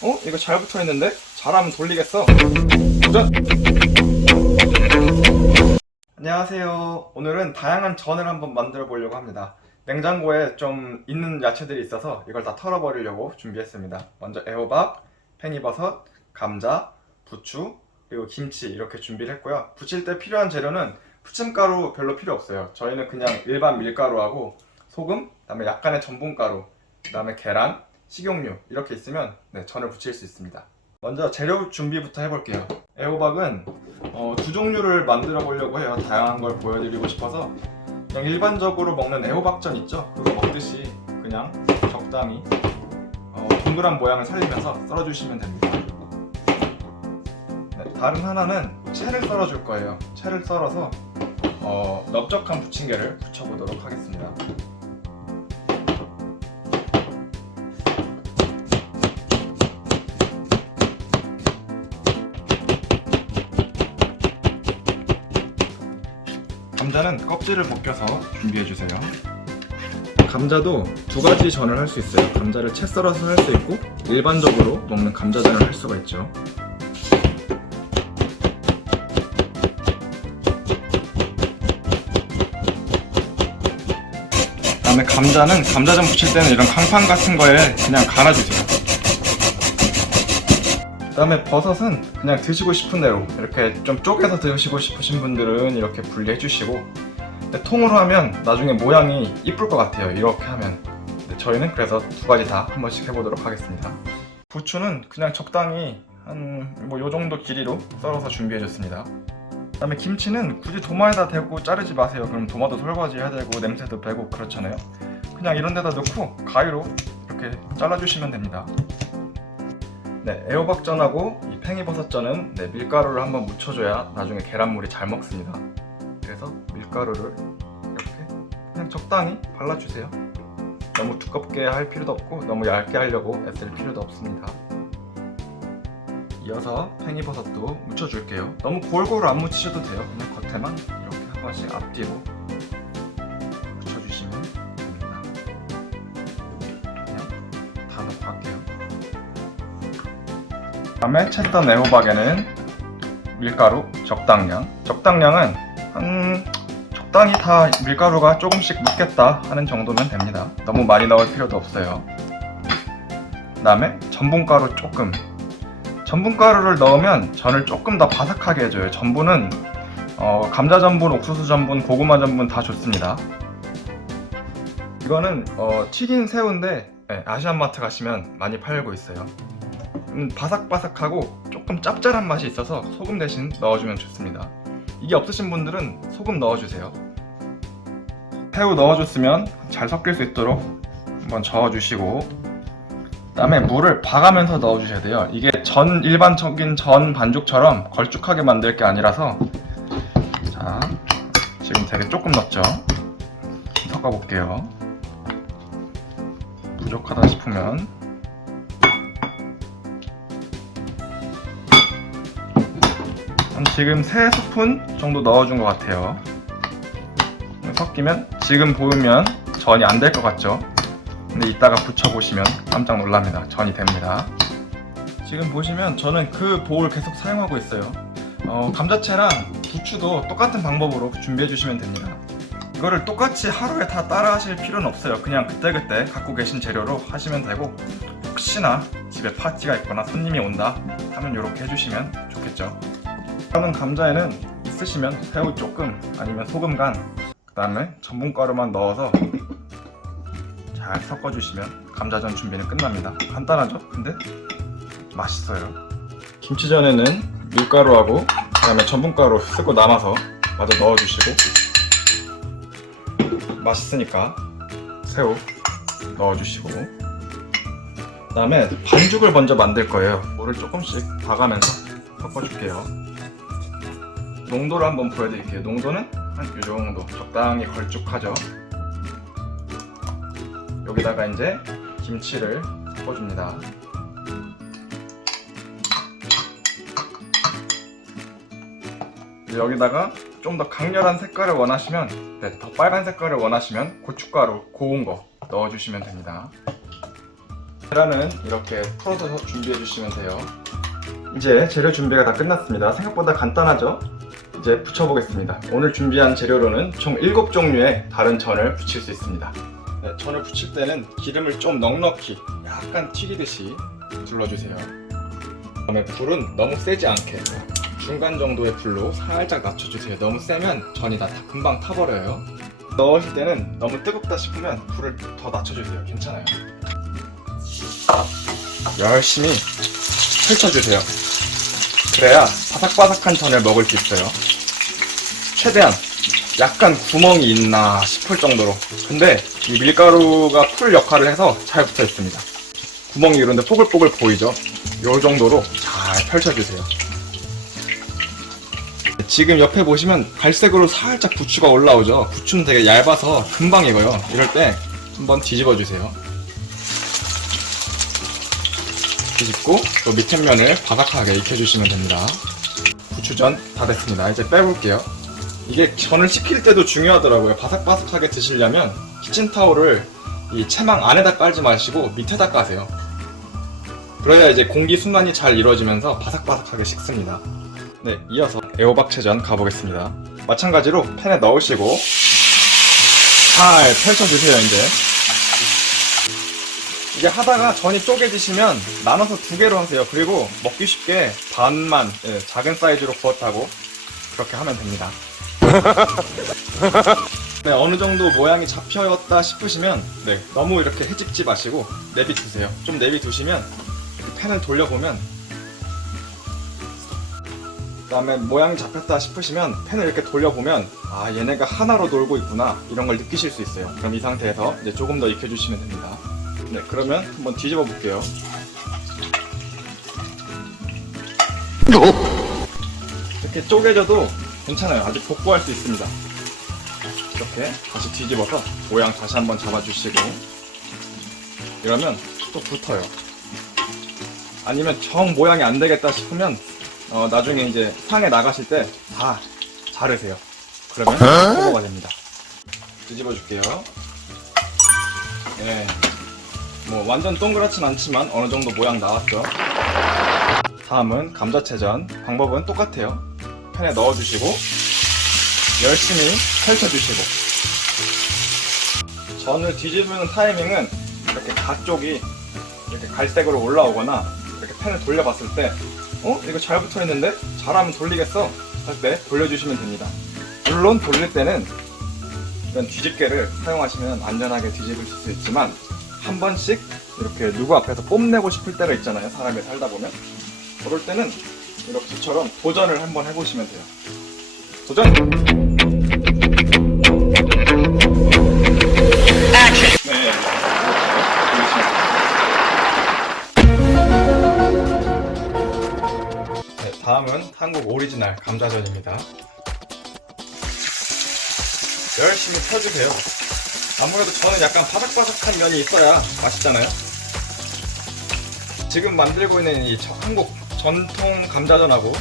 이거 잘 붙어있는데? 잘하면 돌리겠어. 도전! 안녕하세요. 오늘은 다양한 전을 한번 만들어 보려고 합니다. 냉장고에 좀 있는 야채들이 있어서 이걸 다 털어버리려고 준비했습니다. 먼저 애호박, 팽이버섯, 감자, 부추, 그리고 김치 이렇게 준비를 했고요. 부칠 때 필요한 재료는 부침가루 별로 필요 없어요. 저희는 그냥 일반 밀가루하고 소금, 그다음에 약간의 전분가루, 그다음에 계란, 식용유 이렇게 있으면 전을 부칠 수 있습니다. 먼저 재료 준비부터 해볼게요. 애호박은 두 종류를 만들어 보려고 해요. 다양한 걸 보여드리고 싶어서 그냥 일반적으로 먹는 애호박전 있죠? 그거 먹듯이 그냥 적당히 동그란 모양을 살리면서 썰어주시면 됩니다. 다른 하나는 채를 썰어줄 거예요. 채를 썰어서 넓적한 부침개를 붙여보도록 하겠습니다. 감자는 껍질을 벗겨서 준비해주세요. 감자도 두 가지 전을 할 수 있어요. 감자를 채 썰어서 할 수 있고 일반적으로 먹는 감자전을 할 수가 있죠. 그다음에 감자는 감자전 부칠 때는 이런 강판 같은 거에 그냥 갈아주세요. 그다음에 버섯은 그냥 드시고 싶은 대로 이렇게 좀 쪼개서 드시고 싶으신 분들은 이렇게 분리해 주시고, 통으로 하면 나중에 모양이 이쁠 것 같아요. 이렇게 하면. 저희는 그래서 두 가지 다 한 번씩 해보도록 하겠습니다. 부추는 그냥 적당히 한 요 정도 길이로 썰어서 준비해 줬습니다. 그다음에 김치는 굳이 도마에다 대고 자르지 마세요. 그럼 도마도 설거지 해야 되고 냄새도 배고 그렇잖아요. 그냥 이런 데다 넣고 가위로 이렇게 잘라주시면 됩니다. 애호박전하고 이 팽이버섯전은 밀가루를 한번 묻혀줘야 나중에 계란물이 잘 먹습니다. 그래서 밀가루를 이렇게 그냥 적당히 발라주세요. 너무 두껍게 할 필요도 없고 너무 얇게 하려고 애쓸 필요도 없습니다. 이어서 팽이버섯도 묻혀줄게요. 너무 골고루 안 묻히셔도 돼요. 그냥 겉에만 이렇게 한 번씩 앞뒤로 묻혀주시면 됩니다. 그냥 다 넣고 할게요. 다음에 챘던 애호박에는 밀가루 적당량은 적당히 다 밀가루가 조금씩 묻겠다 하는 정도면 됩니다. 너무 많이 넣을 필요도 없어요. 그 다음에 전분가루 조금. 전분가루를 넣으면 전을 조금 더 바삭하게 해줘요. 전분은 감자 전분, 옥수수 전분, 고구마 전분 다 좋습니다. 이거는 튀긴 새우인데 아시안마트 가시면 많이 팔고 있어요. 바삭바삭하고 조금 짭짤한 맛이 있어서 소금 대신 넣어주면 좋습니다. 이게 없으신 분들은 소금 넣어주세요. 새우 넣어줬으면 잘 섞일 수 있도록 한번 저어주시고, 그 다음에 물을 봐가면서 넣어주셔야 돼요. 이게 일반적인 전 반죽처럼 걸쭉하게 만들 게 아니라서. 자, 지금 되게 조금 넣었죠? 섞어볼게요. 부족하다 싶으면 지금 3스푼 정도 넣어준 것 같아요. 섞이면 지금 보면 전이 안 될 것 같죠? 근데 이따가 부쳐보시면 깜짝 놀랍니다. 전이 됩니다. 지금 보시면 저는 그 보울 계속 사용하고 있어요. 감자채랑 부추도 똑같은 방법으로 준비해 주시면 됩니다. 이거를 똑같이 하루에 다 따라 하실 필요는 없어요. 그냥 그때그때 갖고 계신 재료로 하시면 되고, 혹시나 집에 파티가 있거나 손님이 온다 하면 이렇게 해주시면 좋겠죠. 저는 감자에는 있으시면 새우 조금 아니면 소금 간, 그 다음에 전분가루만 넣어서 잘 섞어주시면 감자전 준비는 끝납니다. 간단하죠? 근데 맛있어요. 김치전에는 밀가루하고 그 다음에 전분가루 쓰고 남아서 마저 넣어주시고, 맛있으니까 새우 넣어주시고, 그 다음에 반죽을 먼저 만들 거예요. 물을 조금씩 봐가면서 섞어줄게요. 농도를 한번 보여드릴게요. 농도는 한 이 정도 적당히 걸쭉하죠. 여기다가 이제 김치를 섞어줍니다. 여기다가 좀 더 강렬한 색깔을 원하시면, 더 빨간 색깔을 원하시면 고춧가루 고운 거 넣어주시면 됩니다. 계란은 이렇게 풀어서 준비해 주시면 돼요. 이제 재료 준비가 다 끝났습니다. 생각보다 간단하죠? 이제 부쳐보겠습니다. 오늘 준비한 재료로는 총 7종류의 다른 전을 부칠 수 있습니다. 네, 전을 부칠 때는 기름을 좀 넉넉히 약간 튀기듯이 둘러주세요. 그다음에 불은 너무 세지 않게 중간 정도의 불로 살짝 낮춰주세요. 너무 세면 전이 다 금방 타버려요. 넣으실 때는 너무 뜨겁다 싶으면 불을 더 낮춰주세요. 괜찮아요. 열심히 펼쳐주세요. 그래야 바삭바삭한 전을 먹을 수 있어요. 최대한 약간 구멍이 있나 싶을 정도로. 근데 이 밀가루가 풀 역할을 해서 잘 붙어 있습니다. 구멍이 이런데 뽀글뽀글 보이죠? 이 정도로 잘 펼쳐주세요. 지금 옆에 보시면 갈색으로 살짝 부추가 올라오죠? 부추는 되게 얇아서 금방 익어요. 이럴 때 한번 뒤집어 주세요. 뒤집고 또 밑에 면을 바삭하게 익혀주시면 됩니다. 부추전 다 됐습니다. 이제 빼볼게요. 이게 전을 식힐 때도 중요하더라고요. 바삭바삭하게 드시려면 키친타올을 이 채망 안에다 깔지 마시고 밑에다 까세요. 그래야 이제 공기 순환이 잘 이루어지면서 바삭바삭하게 식습니다. 네, 이어서 애호박채전 가보겠습니다. 마찬가지로 팬에 넣으시고 잘 펼쳐주세요. 이게 하다가 전이 쪼개지시면 나눠서 2개로 하세요. 그리고 먹기 쉽게 반만 작은 사이즈로 구웠다고 그렇게 하면 됩니다. 네, 어느 정도 모양이 잡혔다 싶으시면 너무 이렇게 헤집지 마시고 내비두세요. 좀 내비두시면 팬을 돌려보면, 그 다음에 모양이 잡혔다 싶으시면 팬을 이렇게 돌려보면 아, 얘네가 하나로 돌고 있구나 이런 걸 느끼실 수 있어요. 그럼 이 상태에서 이제 조금 더 익혀주시면 됩니다. 네, 그러면 한번 뒤집어 볼게요. 이렇게 쪼개져도 괜찮아요. 아직 복구할 수 있습니다. 이렇게 다시 뒤집어서 모양 다시 한번 잡아주시고, 이러면 또 붙어요. 아니면 정 모양이 안 되겠다 싶으면 나중에 이제 상에 나가실 때 다 자르세요. 그러면 커버가 됩니다. 뒤집어 줄게요. 네, 뭐 완전 동그랗진 않지만 어느 정도 모양 나왔죠. 다음은 감자채전. 방법은 똑같아요. 팬에 넣어주시고 열심히 펼쳐주시고, 전을 뒤집는 타이밍은 이렇게 가쪽이 이렇게 갈색으로 올라오거나 이렇게 팬을 돌려봤을 때 이거 잘 붙어있는데? 잘하면 돌리겠어? 할 때 돌려주시면 됩니다. 물론 돌릴 때는 이런 뒤집개를 사용하시면 안전하게 뒤집을 수 있지만 한 번씩 이렇게 누구 앞에서 뽐내고 싶을 때가 있잖아요. 사람이 살다 보면. 그럴 때는 이렇게처럼 도전을 한번 해보시면 돼요. 도전! 네. 네, 다음은 한국 오리지널 감자전입니다. 열심히 펴주세요. 아무래도 저는 약간 바삭바삭한 면이 있어야 맛있잖아요. 지금 만들고 있는 이 한국 전통 감자전하고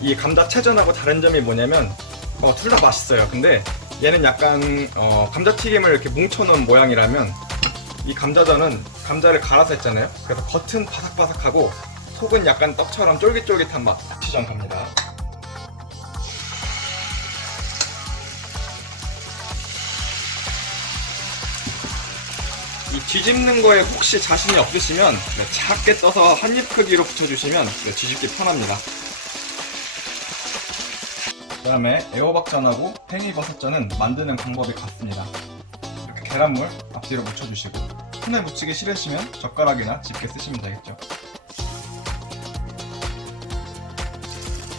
이 감자채전하고 다른 점이 뭐냐면 둘 다 맛있어요. 근데 얘는 약간 감자튀김을 이렇게 뭉쳐놓은 모양이라면 이 감자전은 감자를 갈아서 했잖아요. 그래서 겉은 바삭바삭하고 속은 약간 떡처럼 쫄깃쫄깃한 맛. 치전 갑니다. 이 뒤집는 거에 혹시 자신이 없으시면 작게 떠서 한 입 크기로 붙여주시면 뒤집기 편합니다. 그 다음에 애호박전하고 팽이버섯전은 만드는 방법이 같습니다. 이렇게 계란물 앞뒤로 묻혀주시고, 손에 묻히기 싫으시면 젓가락이나 집게 쓰시면 되겠죠.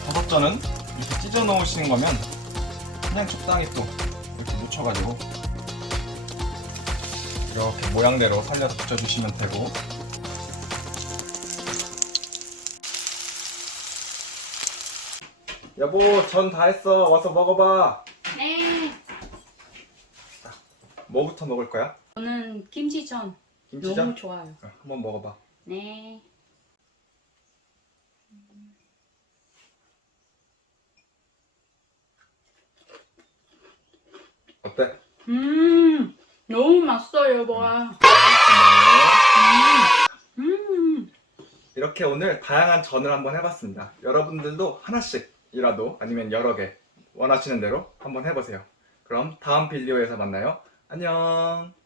버섯전은 이렇게 찢어 놓으시는 거면 그냥 적당히 또 이렇게 묻혀가지고 이렇게 모양대로 살려서 붙여주시면 되고, 여보, 전 다 했어. 와서 먹어봐. 네. 뭐부터 먹을 거야? 저는 김치전. 김치전? 너무 좋아요. 한번 먹어봐. 네. 어때? 너무 맛있어요, 여보가. 이렇게 오늘 다양한 전을 한번 해봤습니다. 여러분들도 하나씩이라도 아니면 여러 개 원하시는 대로 한번 해보세요. 그럼 다음 비디오에서 만나요. 안녕.